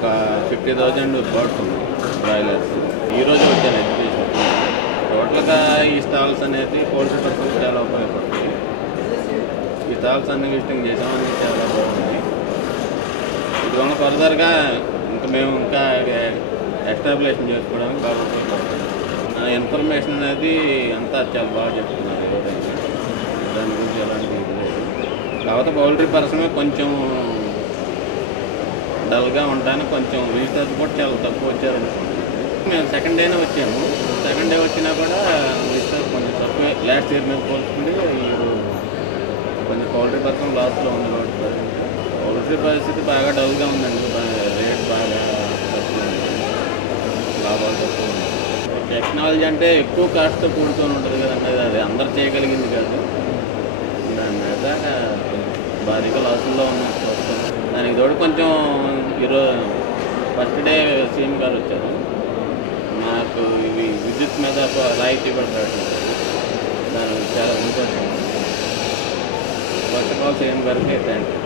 ఒక 50,000 పడుతుంది బ్రాయిలర్స్. ఈరోజు వచ్చాను ఎడ్యుకేషన్. టోటల్గా ఈ స్టాల్స్ అనేది పోల్ట్రీ పర్పస్ చాలా ఉపయోగపడుతుంది. ఈ స్టాల్స్ అన్ని విజిటింగ్ చేసామని చాలా బాగుంది. ఇదివల్ల ఫర్దర్గా మేము ఇంకా ఎస్టాబ్లిషన్ చేసుకోవడానికి బాగా ఉపయోగపడుతుంది. ఇన్ఫర్మేషన్ అనేది అంతా చాలా బాగా చెప్తున్నారు ఎవరైతే దాని గురించి ఎలాంటి ఇది లేదు. కాకపోతే పౌల్ట్రీ పర్సన్ కొంచెం డల్గా ఉండడానికి కొంచెం విజిటర్స్ కూడా చాలా తక్కువ వచ్చారనుకుంటున్నాను. మేము సెకండ్ డేనే వచ్చాము. సెకండ్ డే వచ్చినా కూడా విజిటర్స్ కొంచెం తక్కువే. లాస్ట్ ఇయర్ మేము పోల్చుకుంటే కొంచెం పౌల్ట్రీ పర్సన్ లాస్లో ఉంది కాబట్టి పౌల్ట్రీ పరిస్థితి బాగా డల్గా ఉందండి. రేట్ బాగా తక్కువ ఉంది, లాభాలు తక్కువ ఉంది. టెక్నాలజీ అంటే ఎక్కువ కాస్ట్తో కూడుతూ ఉంటుంది కదండి. అది అందరు చేయగలిగింది కాదు. దాని మీద భారీగా లాసుల్లో ఉన్నట్టు వస్తుంది. దానికి తోడు కొంచెం ఈరోజు ఫస్ట్ డే సీఎం గారు వచ్చారు. నాకు ఇవి విద్యుత్ మీద రాయితీ పడతాడు. దానికి చాలా సంతోషం. ఫస్ట్ ఆఫ్ ఆల్ సీఎం గారికి థ్యాంక్ యూ.